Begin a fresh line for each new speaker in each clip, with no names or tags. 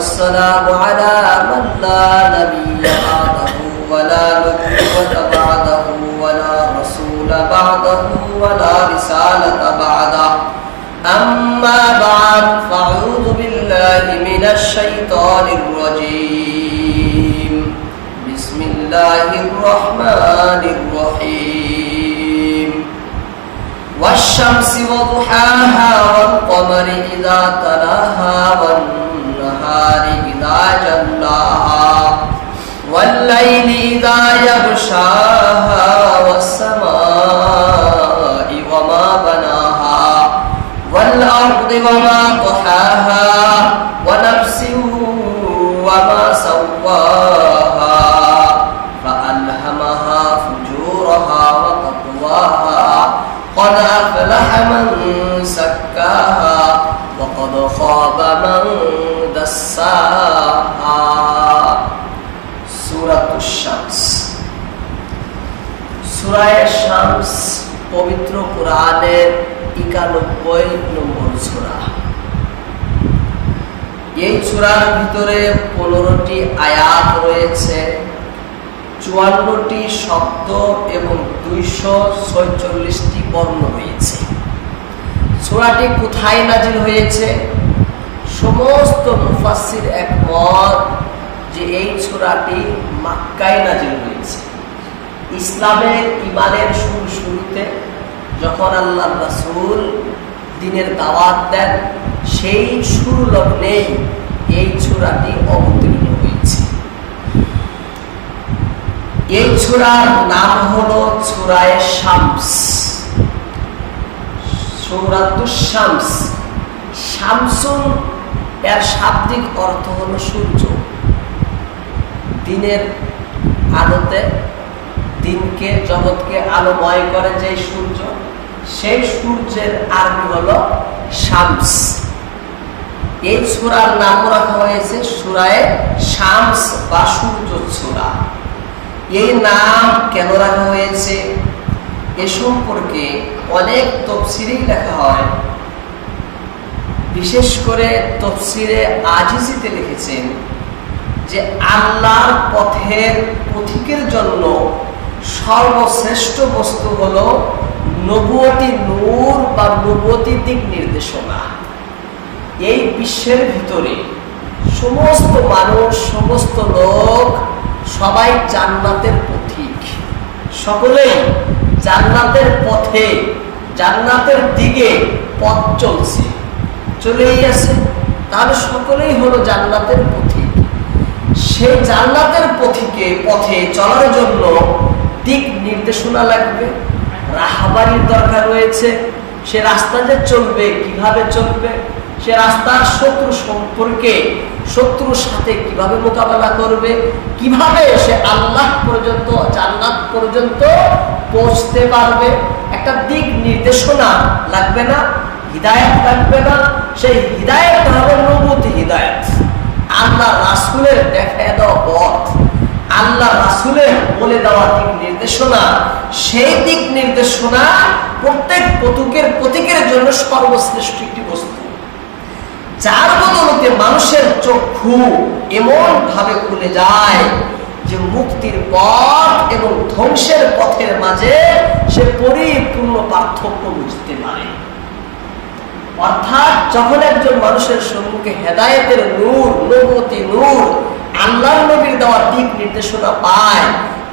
والسلام على من لا نبي بعده ولا نبوة بعده ولا رسول بعده ولا رسالة بعده. أما بعد فأعوذ بالله من الشيطان الرجيم. بسم الله الرحمن الرحيم. والشمس وضحاها আয়াত রয়েছে চুয়ান্নটি শব্দ এবং দুইশো ছয়চল্লিশটি বর্ণ রয়েছে। সূরাটি কোথায় নাজিল হয়েছে? সমস্ত মুফাসির একমত যে এই সূরাটি মাক্কায় নাজিল হয়েছে। ইসলামের ইমানের শুরু শুরুতে যখন আল্লাহ রাসূল দিনের দাওয়াত দেন, সেই শুরু লগ্নেই এই সূরাটি অবতীর্ণ হয়েছে এই সূরার নাম হলো সূরায়ে শামস। সূরাতুশ শামস। শামসুন, এর শাব্দিক অর্থ হলো সূর্য। দিনের আলোতে, দিনকে, জগৎকে আলোময় করে যে সূর্য, সেই সূর্যের আরবি হলো শামস। এই সুরার নাম রাখা হয়েছে সুরায় শামস বা সূর্য সুরা এই নাম কেন রাখা হয়েছে? এ সম্পর্কে অনেক তফসিরেই লেখা হয়। বিশেষ করে তফসিরে আজিজিতে লিখেছেন যে আল্লাহর পথের পথিকের জন্য সর্বশ্রেষ্ঠ বস্তু হলো নবুয়তি নূর বা নবুয়তি দিক নির্দেশনা। এই বিশ্বের ভিতরে সমস্ত মানুষ, সমস্ত লোক সবাই জান্নাতের পথিক। সকলেই জান্নাতের পথে, জান্নাতের দিকে পথ চলছে। চলেই আছে তাহলে সকলেই হলো জান্নাতের পথিক। সেই জান্নাতের পথিকে, পথে চলার জন্য দিক নির্দেশনা লাগবে, রাহাবারির দরকার রয়েছে। সে রাস্তাতে চলবে, কীভাবে চলবে সে রাস্তার শত্রু সম্পর্কে, শত্রুর সাথে কীভাবে মোকাবেলা করবে, কীভাবে সে আল্লাহ পর্যন্ত, জান্নাত পর্যন্ত পৌঁছতে পারবে, একটা দিক নির্দেশনা লাগবে না, হৃদায়ত লাগবে না, সেই হৃদায়ত হবে নবতী হৃদায়ত। আল্লাহ রাসুলের দেখা দেওয়া পথ, আল্লাহ রাসুলের বলে দেওয়া দিক নির্দেশনা, সেই দিক নির্দেশনা প্রত্যেক পথুকের প্রতীকের জন্য সর্বশ্রেষ্ঠ একটি বস্তু। যার বদলতে মানুষের চক্ষু এমন ভাবে খুলে যায় যে মুক্তির পথ এবং ধ্বংসের পথের মাঝে সে পরিপূর্ণ পার্থক্য বুঝতে পারে। অর্থাৎ যখন একজন মানুষের সম্মুখে হেদায়েতের নূর নবতী নূর আল্লাহ নবীর দেওয়া দিক নির্দেশনা পায়,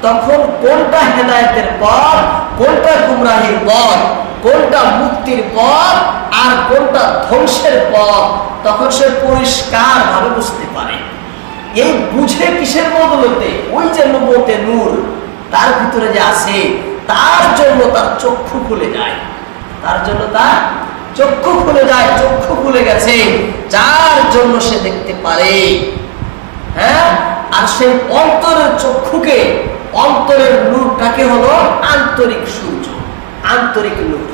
তখন কোনটা হেদায়েতের পথ, কোনটা গুমরাহির পথ কোনটা মুক্তির পথ আর কোনটা ধ্বংসের পথ, তখন সে পরিষ্কার ভাবে বুঝতে পারে। এই বুঝে কিসের বদলতে ওই যে নবতে নূর, তার ভিতরে যে আছে, তার জন্য তার চক্ষু খুলে যায়। তার জন্য তার চক্ষু খুলে যায়, চক্ষু খুলে গেছে, যার জন্য সে দেখতে পারে। হ্যাঁ? আর সেই অন্তরের চক্ষুকে, অন্তরের নূরটাকে হলো আন্তরিক সূর্য আন্তরিক নূর।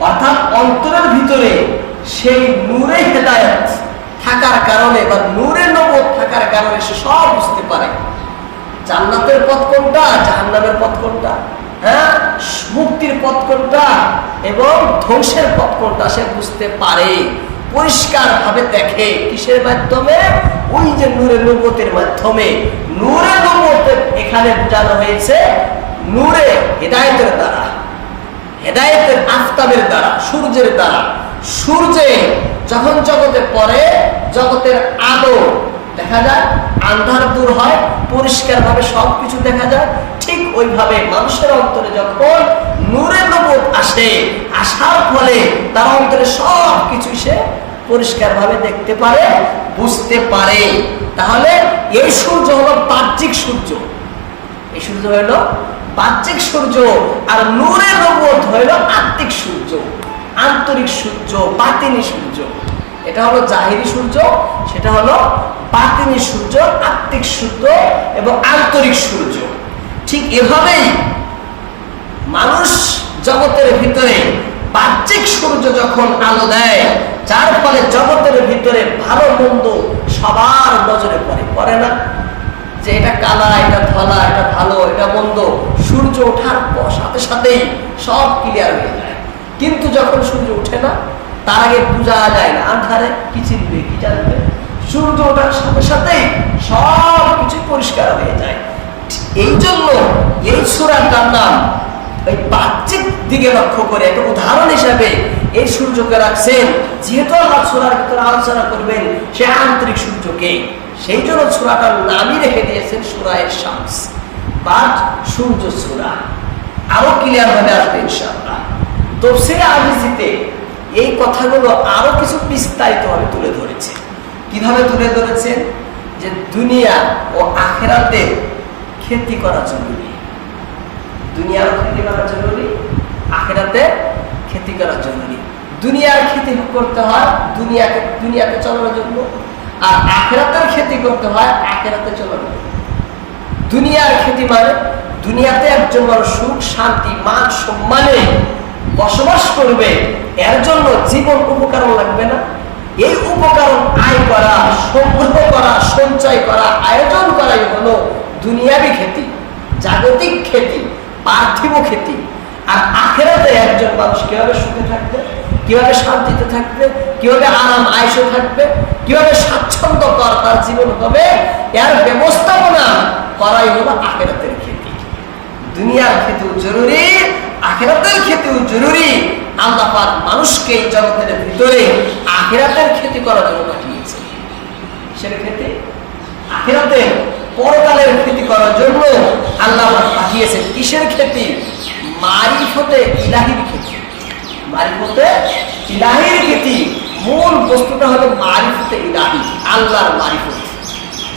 অর্থাৎ অন্তরের ভিতরে সেই নূরে হেদায়ত থাকার কারণে বা নূরে নবদ থাকার কারণে সে সব বুঝতে পারে। জান্নাতের পথ কোনটা? জাহান্নামের পথ কোনটা? হ্যাঁ? মুক্তির পথ কোনটা? এবং ধ্বংসের পথ কোনটা? সে বুঝতে পারে। পরিষ্কার ভাবে দেখে কিসের মাধ্যমে? ওই যে নূরে নবতের মাধ্যমে। নূরে নবত এখানে বোঝানো হয়েছে, নূরে হেদায়তের দ্বারা। হেদায়তের আফতাবের দ্বারা, সূর্যের দ্বারা। সূর্যে যখন জগতে পড়ে, জগতের আলো দেখা যায়, আন্ধার দূর হয় পরিষ্কার ভাবে সবকিছু দেখা যায়, ঠিক ওইভাবে মানুষের অন্তরে যখন নূরে নবত আসে, আসার ফলে তার অন্তরে সব কিছু সে পরিষ্কার ভাবে দেখতে পারে, বুঝতে পারে। তাহলে এই সূর্য হলো বাহ্যিক সূর্য। এই সূর্য হইল বাহ্যিক সূর্য আর নূরে নবত হইল আত্মিক সূর্য, আন্তরিক সূর্য, বাতিনি সূর্য। এটা হলো জাহিরি সূর্য, সেটা হলো বাতিনি সূর্য, আত্মিক সূর্য এবং আন্তরিক সূর্য। ঠিক এভাবেই মানুষ জগতের ভিতরে বাহ্যিক সূর্য যখন আলো দেয়, যার ফলে জগতের ভিতরে ভালো মন্দ সবার নজরে পড়ে পড়ে না। যে এটা কালা, এটা ধলা, এটা ভালো, এটা মন্দ, সূর্য ওঠার সাথে সাথেই সব ক্লিয়ার হয়ে যায়। কিন্তু যখন সূর্য ওঠে না, তার আগে বোঝা যায় না। আন্ধারে কি চিনবে, কি জানবে? সূর্য ওঠার সাথে সাথেই সব কিছু পরিষ্কার হয়ে যায়। এই জন্য এই সুরাটার নাম ওই বাহ্যিক দিকে লক্ষ্য করে একটা উদাহরণ হিসাবে এই সূর্যকে রাখছেন। যেহেতু আল্লাহ সুরার ভিতরে আলোচনা করবেন সে আন্তরিক সূর্যকে। সেই জন্য সুরাটার নামই রেখে দিয়েছেন সুরায়ের শামস। বা সূর্য সুরা আরও ক্লিয়ার ভাবে আসবে ইনশাআল্লাহ। তফসিরে আজিজিতে এই কথাগুলো আরও কিছু বিস্তারিত ভাবে তুলে ধরেছে। কীভাবে তুলে ধরেছেন? যে দুনিয়া ও আখেরাতে খেতি করা জরুরি। দুনিয়ার খেতি করা জরুরি, আখেরাতে খেতি করা জরুরি। দুনিয়ার খেতি করতে হয়, দুনিয়াকে দুনিয়াকে চলানোর জন্য। আর আখেরাতের খেতি করতে হয়, আখেরাতে চলানোর জন্য দুনিয়ার খেতি মানে দুনিয়াতে একজন মানুষ সুখ, শান্তি, মান, সম্মানে বসবাস করবে, এর জন্য জীবন উপকরণ লাগবে না। এই উপকরণ আয় করা, সংগ্রহ করা, সঞ্চয় করা, আয়োজন করাই হলো দুনিয়াবি খেতি, জাগতিক খেতি, পার্থিব খেতি। আর আখেরাতে একজন মানুষ কীভাবে সুখে থাকবে? কীভাবে শান্তিতে থাকবে, কীভাবে আরাম, আয়সে থাকবে, কীভাবে স্বাচ্ছন্দ্যকর তার জীবন হবে, এর ব্যবস্থাপনা করাই হলো আখেরাতের খেতি দুনিয়ার খেতেও জরুরি, আখেরাতের খেতেও জরুরি। আল্লাহ মানুষকে এই জগতের ভিতরে আখেরাতের খেতি করার জন্য পাঠিয়েছে। সেটা খেতে আখেরাতের পরকালের খেতি করার জন্য আল্লাহ পাঠিয়েছেন। কিসের খেতি মারিফতে ইলাহির খেতি মারিফতে ইলাহির খেতি মূল বস্তুটা হলো মারিফতে ইলাহি, আল্লাহর মারিফত।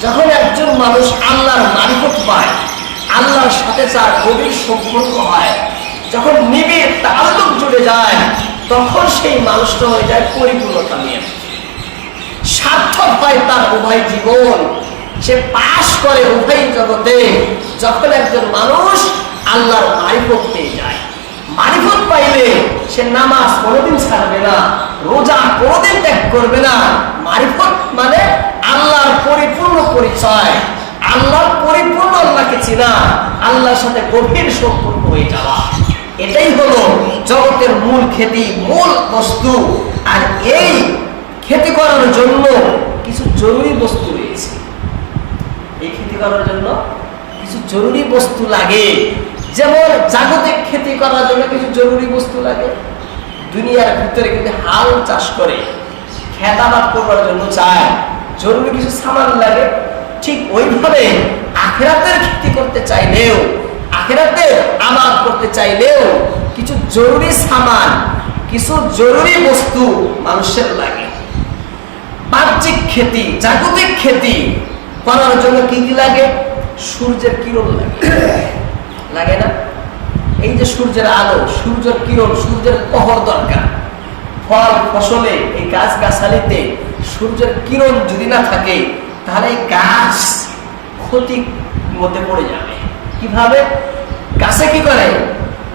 যখন একজন মানুষ আল্লাহর মারিফত পায়, আল্লাহর সাথে তার গভীর সম্পর্ক হয়, যখন নিবিড় তাল্লুক জুড়ে যায়, তখন সেই মানুষটা হয়ে যায় পরিপূর্ণতা নিয়ে। সার্থক হয় তার উভয় জীবন। সে পাশ করে উভয় জগতে যখন একজন মানুষ আল্লাহর মারিফত পেয়ে যায়। মারিফত পাইলে সে নামাজ কোনোদিন ছাড়বে না, রোজা কোনোদিন ত্যাগ করবে না। মারিফত মানে আল্লাহর পরিপূর্ণ পরিচয়। আল্লাহর পরিপূর্ণ আল্লাহকে চেনা, আল্লাহর সাথে গভীর সম্পর্ক হয়ে যাওয়া। এটাই হলো জগতের মূল খেতি, মূল বস্তু। আর এই খেতি করার জন্য কিছু জরুরি বস্তু রয়েছে। এই খেতি করার জন্য কিছু জরুরি বস্তু লাগে। যেমন জাগতিক খেতি করার জন্য কিছু জরুরি বস্তু লাগে। দুনিয়ার ভিতরে কিন্তু হাল চাষ করে খেতাবাদ করবার জন্য চায়। জরুরি কিছু সামান লাগে। ঠিক ওইভাবে আখেরাতের খেতি করতে চাইলেও, আখেরাতে আবাদ করতে চাইলেও কিছু জরুরি সামান, কিছু জরুরি বস্তু মানুষের লাগে। বাহ্যিক খেতি, জাগতিক খেতি করার জন্য কি কি লাগে? সূর্যের কিরণ লাগে। লাগে না? এই যে সূর্যের আলো, সূর্যের কিরণ, সূর্যের পহর দরকার। ফল, ফসলে, এই গাছ গাছালিতে সূর্যের কিরণ যদি না থাকে, তাহলে গাছ ক্ষতির মধ্যে পড়ে যাবে। কীভাবে? গাছে কি করে?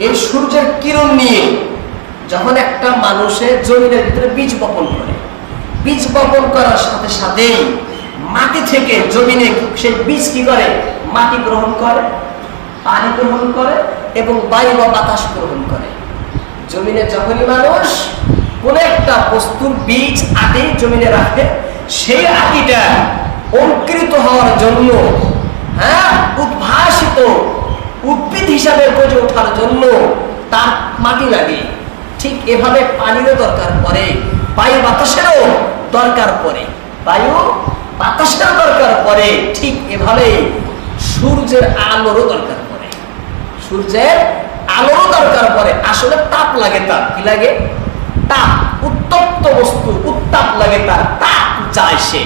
এই সূর্যের কিরণ নিয়ে যখন একটা মানুষের জমিনের ভিতরে বীজ বপন করে, বীজ বপন করার সাথে সাথেই মাটি থেকে জমিনে সেই বীজ কি করে? মাটি গ্রহণ করে। পানি গ্রহণ করে এবং বায়ু বা বাতাস গ্রহণ করে। জমিনে যখনই মানুষ কোন একটা বস্তুর বীজ আগে জমিনে রাখে, সেই আটিটা অঙ্কৃত হওয়ার জন্য হ্যাঁ উদ্ভাসিত, উদ্ভিদ হিসাবে গজে ওঠার জন্য তার মাটি লাগে। ঠিক এভাবে পানিরও দরকার পড়ে, বায়ু বাতাসেরও দরকার পড়ে। বায়ু বাতাসেরও দরকার পড়ে, ঠিক এভাবে সূর্যের আলোরও দরকার সূর্যের আলোরও দরকার পড়ে। আসলে তাপ লাগে তার। কি লাগে? তাপ। উত্তপ্ত বস্তু, উত্তাপ লাগে তার। তাপ চায় সে।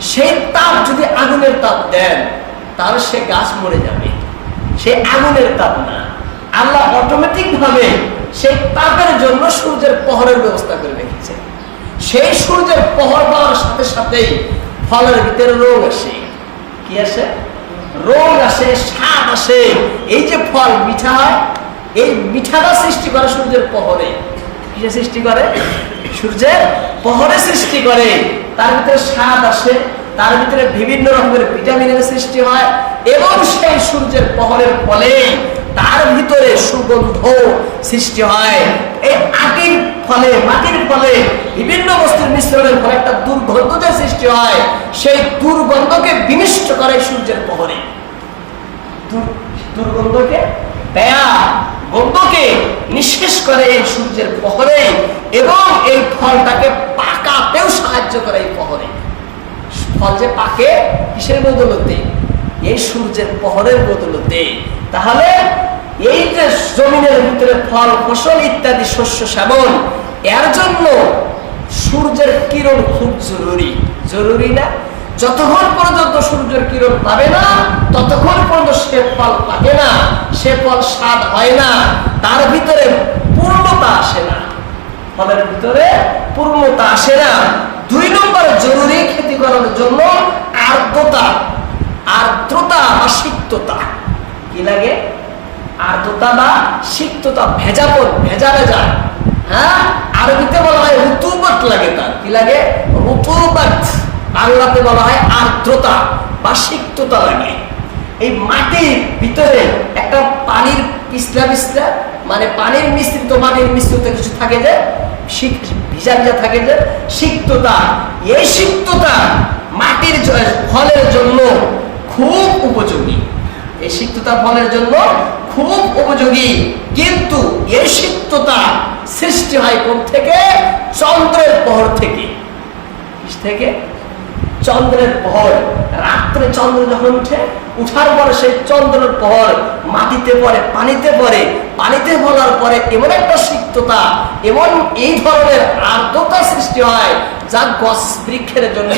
সেই তাপ যদি আগুনের তাপ দেন, তাহলে সে গাছ মরে যাবে। সে আগুনের তাপ না। আল্লাহ অটোমেটিক ভাবে সেই তাপের জন্য সূর্যের পহরের ব্যবস্থা করে রেখেছে। সেই সূর্যের পহর পাওয়ার সাথে সাথেই ফলের ভিতরে রোগ আসে। কি আসে? রোগ আসে, স্বাদ আসে। এই যে ফল, মিঠা হয়, এই মিঠাটা সৃষ্টি করে সূর্যের পহরে সৃষ্টি করে? সূর্যের পহরে সৃষ্টি করে। তার ভিতরে স্বাদ আসে, তার ভিতরে বিভিন্ন রকমের ভিটামিনের সৃষ্টি হয়, এবং সেই সূর্যের পহরের ফলে তার ভিতরে সুগন্ধ সৃষ্টি হয়। এই আটির ফলে, মাটির ফলে, বিভিন্ন বস্তুর মিশ্রণের ফলে একটা দুর্গন্ধ যে সৃষ্টি হয়। সেই দুর্গন্ধকে বিনিষ্ট করে সূর্যের দুর্গন্ধকে ব্যয়া গন্ধকে নিঃশেষ করে এই সূর্যের পহরে এবং এই ফলটাকে পাকাতেও সাহায্য করে এই পহরে ফল যে পাকে, কিসের বদলতে? এই সূর্যের পহরের বদলতে। তাহলে এই যে জমিনের ভিতরে ফল, ফসল ইত্যাদি শস্য শ্যামল এর জন্য সূর্যের কিরণ খুব জরুরি। জরুরি না? যতক্ষণ পর্যন্ত সূর্যের কিরণ পাবে না, ততক্ষণ পর্যন্ত সে ফল পাবে না। সে ফল স্বাদ হয় না। তার ভিতরে পূর্ণতা আসে না। ফলের ভিতরে পূর্ণতা আসে না। দুই নম্বর জরুরি খেতি করার জন্য আর্দ্রতা। আর্দ্রতা বা সিক্ততা। কি লাগে? আর্দ্রতা বা সিক্ততা ভেজাপন ভেজা ভেজা। হ্যাঁ? আরবিতে বলা হয় ঋতুবত লাগে তার। কি লাগে? ঋতুবত বাংলাতে বলা হয় আর্দ্রতা বা সিক্ততা লাগে। এই মাটির ভিতরে একটা পানির পিছলা পিছলা মানে পানির মিশ্রিত, মাটির মিশ্রিত কিছু থাকে যে ভিজা ভিজা থাকে যে, সিক্ততা। এই সিক্ততা মাটির ফলের জন্য খুব উপযোগী। এই সিক্ততা ফলের জন্য খুব উপযোগী। কিন্তু এই সিক্ততা সৃষ্টি হয় কোন থেকে চন্দ্রের পহর থেকে। থেকে? চন্দ্রের পর রাত্রে চন্দ্র যখন উঠে উঠার পরে সেই চন্দ্রের পর মাটিতে পরে পানিতে পরে পানিতে পড়ার পরে এমন একটা সিক্ততা, এমন এই ধরনের আর্দ্রতা সৃষ্টি হয় যা গছ বৃক্ষের জন্য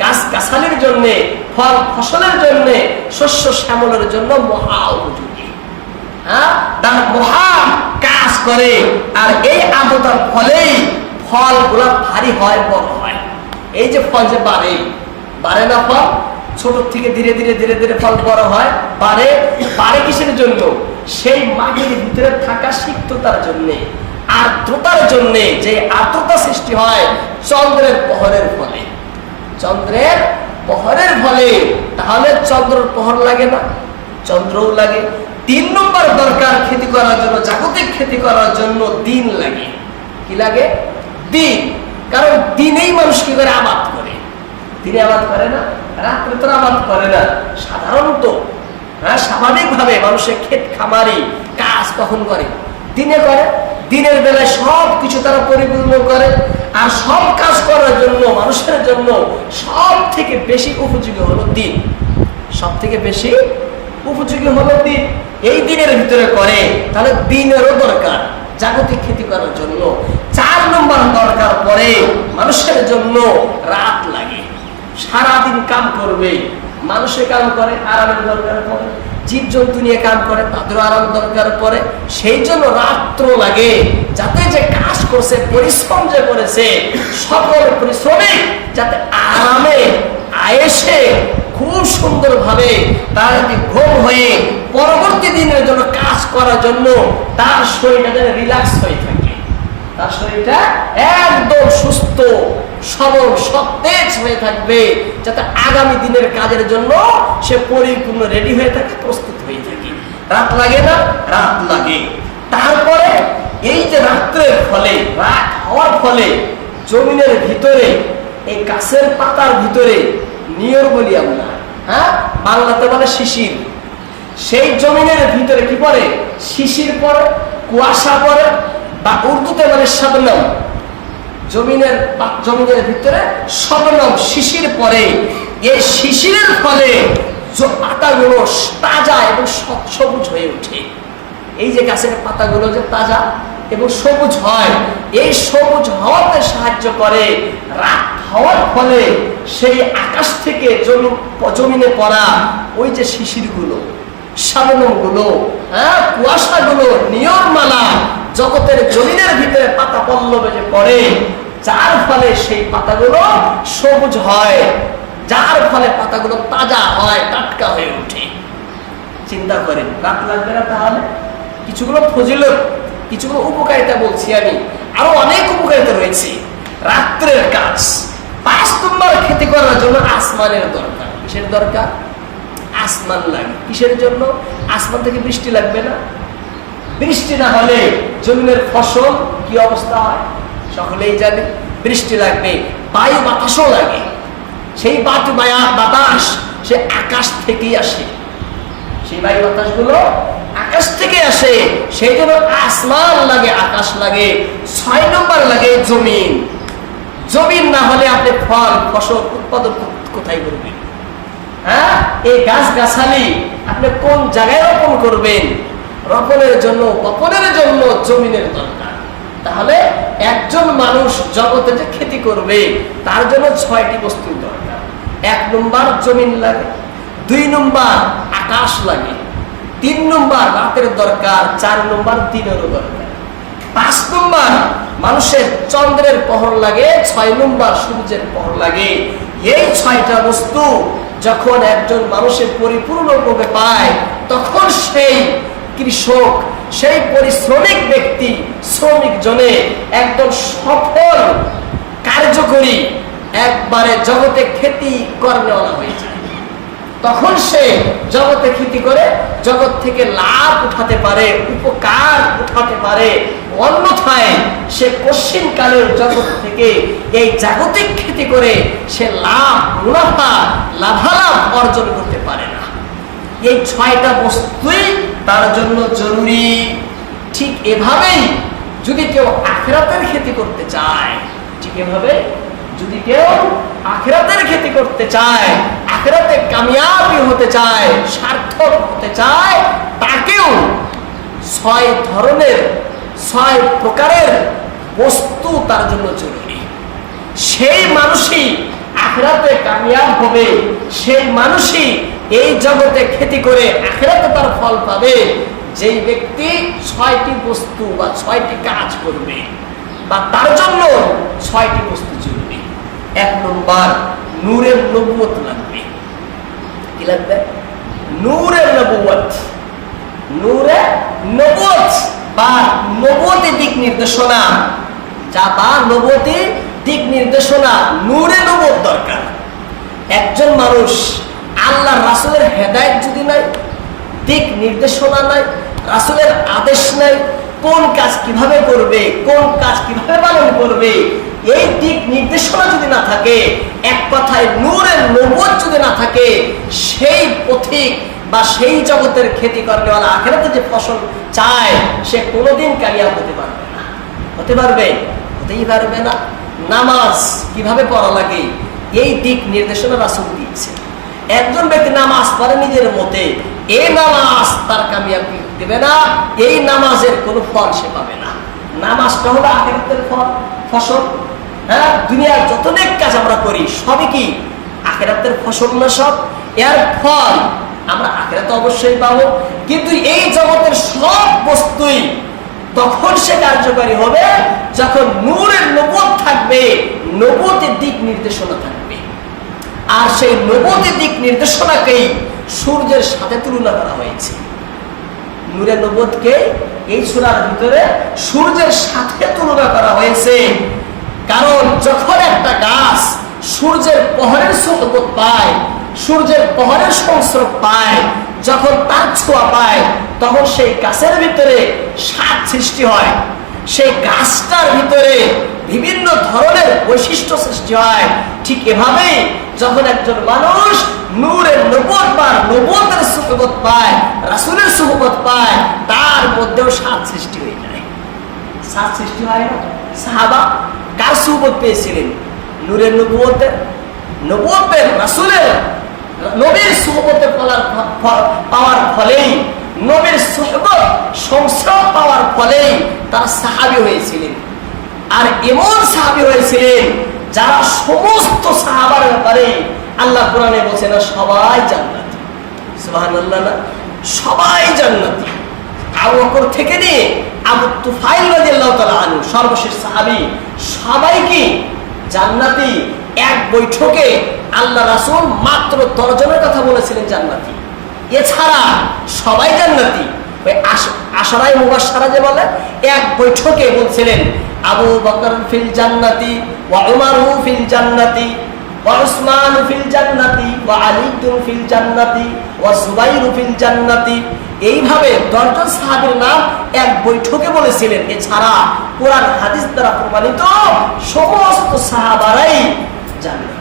গাছ গাছালির জন্য, ফল ফসলের জন্য, শস্য শ্যামলের জন্য মহা উপযোগী। হ্যাঁ? তার মহা কাজ করে আর এই আর্দ্রতার ফলেই ফলগুলা ভারী হয়, বড় হয়। এই যে ফল যে বাড়ে বাড়ে না ফল ছোট থেকে ধীরে ধীরে ধীরে ধীরে ফল বড় হয়। বাড়ে বাড়ে কিসের জন্য? সেই মাটির ভিতরে থাকা সিক্ততার জন্যে, আর্দ্রতার জন্যে যে আর্দ্রতা সৃষ্টি হয় চন্দ্রের পহরের ফলে। চন্দ্রের পহরের ফলে, তাহলে চন্দ্রের পহর লাগে না, চন্দ্রও লাগে। তিন নম্বর দরকার খেতি করার জন্য, জাগতিক খেতি করার জন্য দিন লাগে। কি লাগে? দিন। কারণ দিনেই মানুষ কি করে? আবাদ করে। দিনে আবাদ করে না, রাত্রে তো আবাদ করে না। সাধারণত হ্যাঁ স্বাভাবিকভাবে মানুষের ক্ষেত খামারি কাজ কখন করে। দিনে করে, দিনের বেলায় সব কিছু তারা পরিপূর্ণ করে। আর সব কাজ করার জন্য, মানুষের জন্য সব থেকে বেশি উপযোগী হলো দিন। সব থেকে বেশি উপযোগী হলো দিন। এই দিনের ভিতরে করে, তাহলে দিনেরও দরকার জাগতিক খেতি করার জন্য। চার নম্বর দরকার পরে মানুষের জন্য রাত লাগে। সারাদিন কাম করবে। মানুষে কাম করে, আরামের দরকার পড়ে, জীবজন্তু নিয়ে কাম করে তাদের আরাম দরকার পড়ে। সেই জন্য রাত্র লাগে। যাতে যে কাজ করছে, পরিশ্রম যে করেছে, সকল পরিশ্রমে যাতে আরামে, আয়েসে, খুব সুন্দরভাবে তার যদি হয়ে পরবর্তী দিনের জন্য কাজ করার জন্য তার শরীরটা যেন রিল্যাক্স হয়ে থাকে। তার শরীরটা একদম সুস্থ সবল সতেজ হয়ে থাকবে, যাতে আগামী দিনের কাজের জন্য সে পরিপূর্ণ রেডি হয়ে থাকে, প্রস্তুত হয়ে থাকে। রাত লাগে না? রাত লাগে। তারপরে এই যে রাত্রের ফলে, রাত হওয়ার ফলে জমিনের ভিতরে, এই গাছের পাতার ভিতরে নিয়র বলি আমরা হ্যাঁ? বাংলাতে বলে শিশির। সেই জমিনের ভিতরে কি পড়ে? শিশির পড়ে, কুয়াশা পরে বা উর্দুতে বলে শবনম জমিনের জমিনের ভিতরে শবনম শিশির পরে এই শিশিরের ফলে পাতাগুলো তাজা এবং সবুজ হয়ে ওঠে। এই যে গাছের পাতাগুলো যে তাজা এবং সবুজ হয়, এই সবুজ হওয়াতে সাহায্য করে। রাত হওয়ার ফলে সেই আকাশ থেকে জমি জমিনে পড়া ওই যে শিশিরগুলো শাবনমগুলো হ্যাঁ কুয়াশাগুলো নিয়মমালা জগতের জমিনের ভিতরে পাতা পল্লবে যে পড়ে, যার ফলে সেই পাতাগুলো সবুজ হয়। যার ফলে পাতাগুলো তাজা হয়, টাটকা হয়ে ওঠে। চিন্তা করেন, রাত লাগবে না তাহলে? কিছুগুলো ফজিলত, কিছুগুলো উপকারিতা বলছি আমি। আরও অনেক উপকারিতা রয়েছে। রাত্রের কাজ। পাঁচ নম্বর খেতে করার জন্য আসমানের দরকার। কিসের দরকার? আসমান লাগে। কিসের জন্য? আসমান থেকে বৃষ্টি লাগবে না? বৃষ্টি না হলে জমিনের ফসল কি অবস্থা হয়? সকলেই জানে, বৃষ্টি লাগবে, বায়ু বাতাসও লাগে। সেই বায়ু বায়া, বাতাস, সে আকাশ থেকেই আসে। সেই বায়ু বাতাসগুলো আকাশ থেকে আসে, সেই জন্য আসমান লাগে, আকাশ লাগে, ছয় নম্বর লাগে জমিন। জমিন না হলে আপনি ফল, ফসল উৎপাদন কোথায় করবেন? হ্যাঁ? এই গাছ গাছালি আপনি কোন জায়গায় রোপণ করবেন? রোপণের জন্য, বপনের জন্য জমিনের দরকার। তাহলে একজন মানুষ জগতে যে খেতি করবে, তার জন্য ছয়টি বস্তুর দরকার। এক নম্বর জমিন লাগে, দুই নম্বর আকাশ লাগে, তিন নম্বর রাতের দরকার, চার নম্বর দিনেরও দরকার। পাঁচ নম্বর মানুষের চন্দ্রের পহর লাগে, ছয় নম্বর সূর্যের পহর লাগে। এই ছয়টা বস্তু যখন একজন মানুষের পরিপূর্ণভাবে পায়, তখন সেই কৃষক সেই পরিশ্রমিক ব্যক্তি শ্রমিক জনে একদম সফল, কার্যকরী, একবারে জগতে খেতি কর্মেওয়ালা হয়ে তখন সে জগতে খেতি করে, জগৎ থেকে লাভ উঠাতে পারে, উপকার উঠাতে পারে। অন্যথায় সে কশ্চিন কালের জগৎ থেকে এই জাগতিক খেতি করে সে লাভ, মুনাফা, লাভালাভ অর্জন করতে পারে এই ছয়টা বস্তুই তার জন্য জরুরি। ঠিক এভাবেই যদি কেউ আখেরাতের খেতি করতে চায়, ঠিক এভাবে যদি কেউ আখেরাতের খেতি করতে চায়, আখেরাতে কামিয়াবি হতে চায়, সার্থক হতে চায়, তাকেও ছয় ধরনের, ছয় প্রকারের বস্তু তার জন্য জরুরি। সেই মানুষই আখেরাতে কামিয়াব হবে, সেই মানুষই এই জগতে খেতি করে আখেরাতে তার ফল পাবে। যেই ব্যক্তি ছয়টি বস্তু বা ছয়টি কাজ করবে, বা তার জন্য ছয়টি বস্তু জরুরি এক নম্বর, নূরের নবুয়ত লাগবে। কি লাগবে? নূরের নবুয়ত নূরে নবুয়ত বা নবতী দিক নির্দেশনা। যা বা নবতী দিক নির্দেশনা, নূরে নবত দরকার। একজন মানুষ আল্লাহ রাসুলের হেদায়ত যদি নাই, দিক নির্দেশনা নাই, রাসুলের আদেশ নাই, কোন কাজ কীভাবে করবে, কোন কাজ কীভাবে পালন করবে, এই দিক নির্দেশনা যদি না থাকে, এক কথায় নূরের নবুয়ত যদি না থাকে, সেই পথিক বা সেই জগতের খেতি করেওয়ালা আখেরাতে যে ফসল চায়, সে কোনোদিন কামিয়াব হতে পারবে না। হতে পারবে? হতেই পারবে না। নামাজ কীভাবে পড়া লাগে, এই দিক নির্দেশনা রাসুল দিয়েছে একজন ব্যক্তি নামাজ পড়ে নিজের মতে, এই নামাজ তার কামিয়াবি দেবে না, এই নামাজের কোনো ফল সে পাবে না। নামাজটা হলো আখেরাতের ফল, ফসল। হ্যাঁ দুনিয়ার যত নেক কাজ আমরা করি, সবই কি আখেরাতের ফসল না সব? এর ফল আমরা আখেরাতে অবশ্যই পাবো। কিন্তু এই জগতের সব বস্তুই তখন সে কার্যকারী হবে যখন নূরের নবদ থাকবে নবতের দিক নির্দেশনা থাকবে। আর সেই নবতের দিক নির্দেশনাকেই সূর্যের সাথে তুলনা করা হয়েছে। নূরে নবদকে এই সুরার ভিতরে সূর্যের সাথে তুলনা করা হয়েছে। কারণ যখন একটা গাছ সূর্যের পহরের সহবত পায়, সূর্যের পহরের সংস্রব পায়, যখন তার ছোঁয়া পায়, তখন সেই গাছের ভিতরে স্বাদ সৃষ্টি হয়। সেই গাছটার ভিতরে বিভিন্ন ধরনের বৈশিষ্ট্য সৃষ্টি হয়। ঠিক এভাবেই যখন একজন মানুষ নূরের নবত বা নবতের সুখবত পায়, রাসুলের সুখবত পায়, তার মধ্যেও স্বাদ সৃষ্টি হয়ে যায়। স্বাদ সৃষ্টি হয় না? সাহাবা কার সুখবত পেয়েছিলেন? নূরের নবতের নবতের রাসুলের নবীর সুহবতে পাওয়ার পাওয়ার ফলেই নবীর সুহবত সংস্রব পাওয়ার ফলেই তারা সাহাবি হয়েছিলেন। আর এমন সাহাবি হয়েছিলেন যারা সমস্ত সাহাবার ব্যাপারে আল্লাহ কোরআনে বলছে না, সবাই জান্নাতি। সবাই জান্নাতি। আবু বকর থেকে নিয়ে আবু তুফাইল রাদিয়াল্লাহু তাআলা আনহু, সর্বশেষ সাহাবি, সবাই কি জান্নাতি? এক বৈঠকে আল্লাহ রাসূল মাত্র দশজনের কথা বলেছিলেন জান্নাতি। এছাড়া সবাই জান্নাতি। ওই আশ- আশারাই মুবাশশারা যে বলে, এক বৈঠকে বলছিলেন, আবু বকর ফিল জান্নাতি ওয়া উমারু ফিল জান্নাতি ওয়া উসমান ফিল জান্নাতি ওয়া আলী ফিল জান্নাতি ওয়া জুবাইর ফিল জান্নাতি। এইভাবে দশজন সাহাবীর নাম এক বৈঠকে বলেছিলেন। এছাড়া কোরআন হাদিস দ্বারা প্রমাণিত সমস্ত সাহাবারাই জান্নাতি।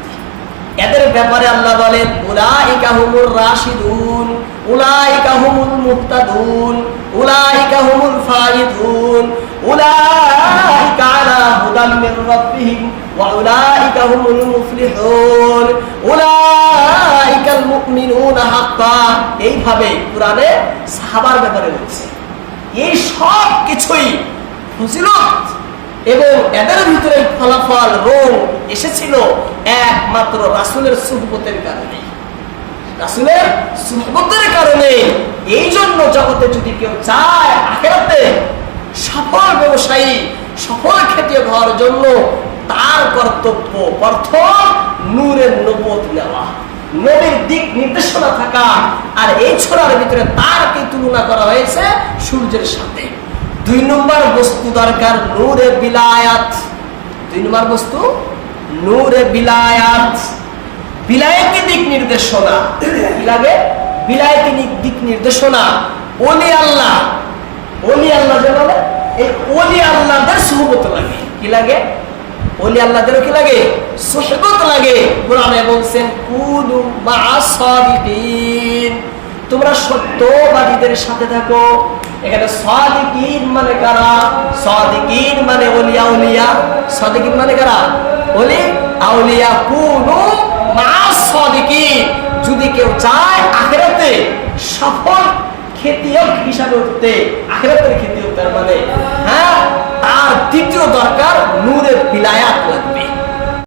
এদের ব্যাপারে আল্লাহ বলেন, উলাইকা হুমুর রাশিদুন, উলাইকা হুমুল মুহতাদুন উলাইকা হুমুল ফাইদুন, উলাইকা আলা হুদাম মির রাব্বিহিম, ওয়া উলাইকা হুমুল মুফলিহুন, উলাইকাল মুমিনুনা হাক্কান এইভাবে কোরআনে সাহাবার ব্যাপারে বলছে। এই সব কিছুই ফজিলত। এবং এদের ভিতরে ফলাফল রোগ এসেছিল একমাত্র রাসুলের সুহবতের কারণে। রাসুলের সুহবতের কারণে। এই জন্য জগতে যদি কেউ চায় আখেরাতে সফল ব্যবসায়ী, সফল খেতিয়ে হওয়ার জন্য তার কর্তব্য প্রথম নূরের নবত নেওয়া। নবীর দিক নির্দেশনা থাকা। আর এই ছোড়ার ভিতরে তার কি তুলনা করা হয়েছে সূর্যের সাথে। দুই নম্বর বস্তু দরকার, নূরে বিলায়াত। দুই নম্বর বস্তু, নূরে বিলায়াত। বিলায়তি দিক নির্দেশনা। কি লাগে? বিলায়তি দিক নির্দেশনা। ওলি আল্লাহ। ওলি আল্লাহ যে বলে, এই ওলি আল্লাহদের সুহবত লাগে। কি লাগে? ওলি আল্লাহদের কি লাগে? সুহবত লাগে। কোরআনে বলছেন কুনু মা'আস-সাদিকিন তোমরা সত্যবাদীদের সাথে থাকো। এখানে সাদিকিন মানে কারা? সাদিকিন মানে ওলিয়া উলিয়া। সাদিকিন মানে কারা? ওলি আউলিয়া কুনু মা'আস-সাদিকিন যদি কেউ চায় আখেরাতে সফল খেতিয়ক হিসাবে উঠতে, আখেরাতের খেতিয়ক তার মানে হ্যাঁ তার দ্বিতীয় দরকার নূরের বিলায়া